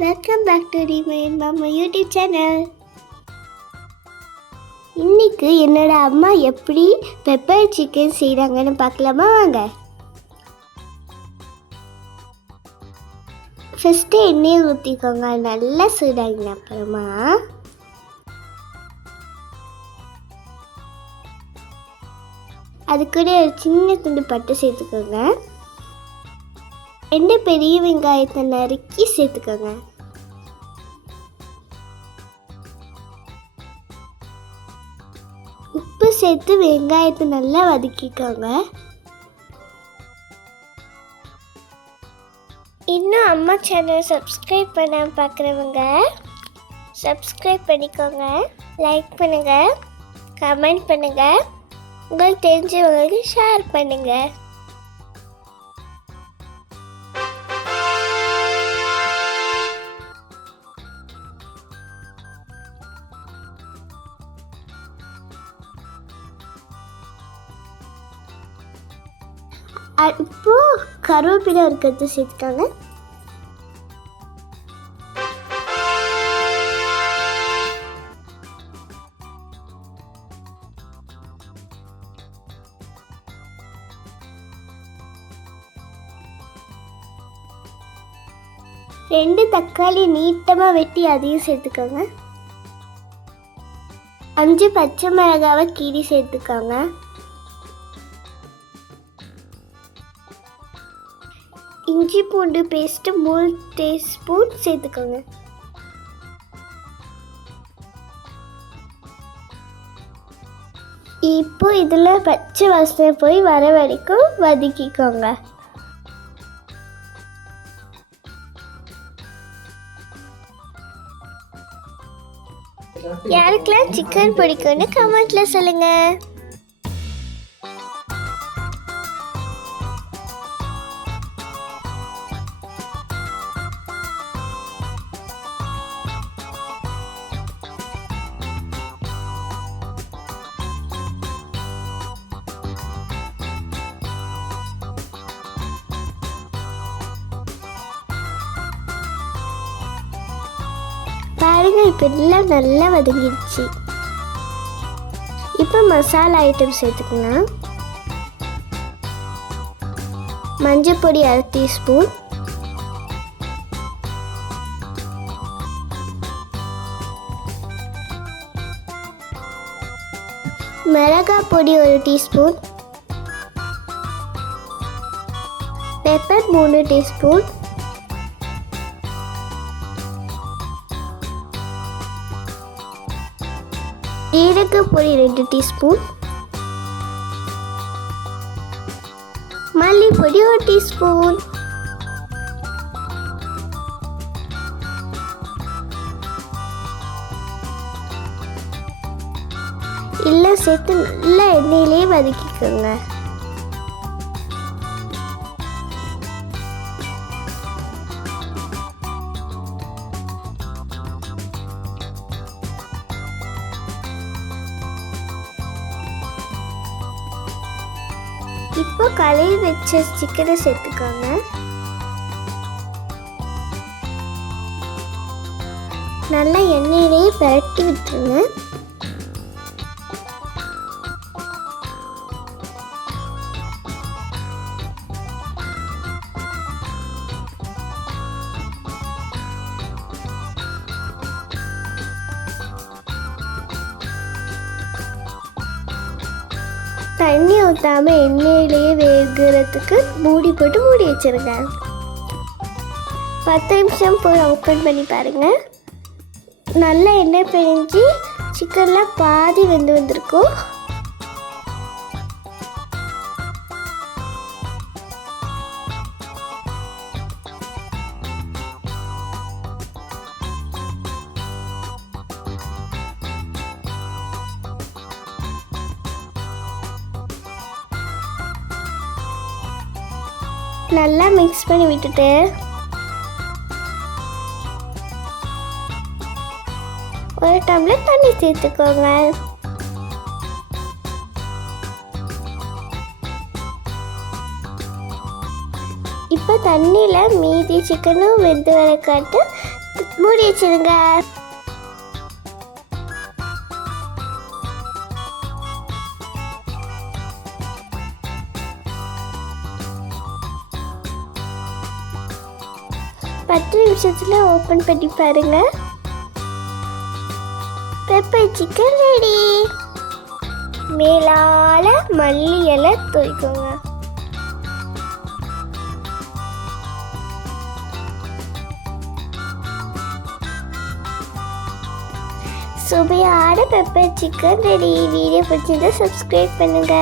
Welcome back to டிமைன் மாமா YouTube channel. இன்றைக்கி என்னோடய அம்மா எப்படி பெப்பர் சிக்கன் செய்கிறாங்கன்னு பார்க்கலாமா? வாங்க. ஃபஸ்ட்டு எண்ணெயை ஊற்றிக்கோங்க, நல்லா சூடாகின அப்புறமா அது கூட ஒரு சின்ன துண்டு பட்டை சேர்த்துக்கோங்க. 2 பெரிய வெங்காயத்தை நறுக்கி சேர்த்துக்கோங்க. உப்பு சேர்த்து வெங்காயத்தை நல்லா வதக்கிக்கோங்க. இன்னும் அம்மா சேனல் சப்ஸ்கிரைப் பண்ண பார்க்குறவங்க சப்ஸ்கிரைப் பண்ணிக்கோங்க, லைக் பண்ணுங்கள், கமெண்ட் பண்ணுங்கள், உங்களுக்கு தெரிஞ்சவங்களுக்கு ஷேர் பண்ணுங்கள். இப்போது கருவேப்பிலை இருக்கிறது சேர்த்துக்காங்க. ரெண்டு தக்காளி நீட்டமாக வெட்டி அதையும் சேர்த்துக்கோங்க. 5 பச்சை மிளகாவை கீரி சேர்த்துக்கோங்க. இஞ்சி பூண்டு பேஸ்ட்டு 3 டீஸ்பூன் சேர்த்துக்கோங்க. இப்போ இதில் பச்சை வாசனை போய் வர வரைக்கும் வதக்கிக்கோங்க. யாருக்கெல்லாம் சிக்கன் பிடிக்கும்னு கமெண்ட்ல சொல்லுங்க. பாருங்க, இப்போ எல்லாம் நல்லா வதங்கிடுச்சு. இப்போ மசாலா ஐட்டம் சேர்த்துக்கலாம். மஞ்சள் பொடி 1/2 டீஸ்பூன், மிளகாய் பொடி 1 டீஸ்பூன், பெப்பர் 3 டீஸ்பூன், ஜீரக பொடி 2 டீஸ்பூன், மல்லி பொடி 1 டீஸ்பூன். எல்லாம் சேர்த்து நல்லா எண்ணெயிலே வதக்கிக்கோங்க. இப்போ கழுவி வச்ச சிக்கனை சேர்த்துக்கோங்க. நல்லா எண்ணெயிலேயே பரட்டி விட்டுருங்க. தண்ணி ஊற்றாமல் எண்ணெயிலேயே வேகிறதுக்கு மூடி போட்டு மூடி வச்சுருங்க. 10 நிமிஷம் போய் ஓப்பன் பண்ணி பாருங்கள். நல்லா எண்ணெய் பிழிஞ்சு சிக்கனில் பாதி வெந்து வந்திருக்கும். நல்லா மிக்ஸ் பண்ணி விட்டுட்டு ஒரு டம்ளர் தண்ணி சேர்த்துக்கோங்க. இப்போ தண்ணியில் மீதி சிக்கனும் வெந்து வர காட்டு மூடி வச்சிருங்க. பத்து நிமிஷத்துல ஓப்பன் பண்ணி பாருங்க. Pepper chicken ready. மேலால மல்லி இலை தூக்கிக்கோங்க. சுவையான பெப்பர் சிக்கன் ரெடி. வீடியோ பிடிச்சிருந்தா சப்ஸ்கிரைப் பண்ணுங்க.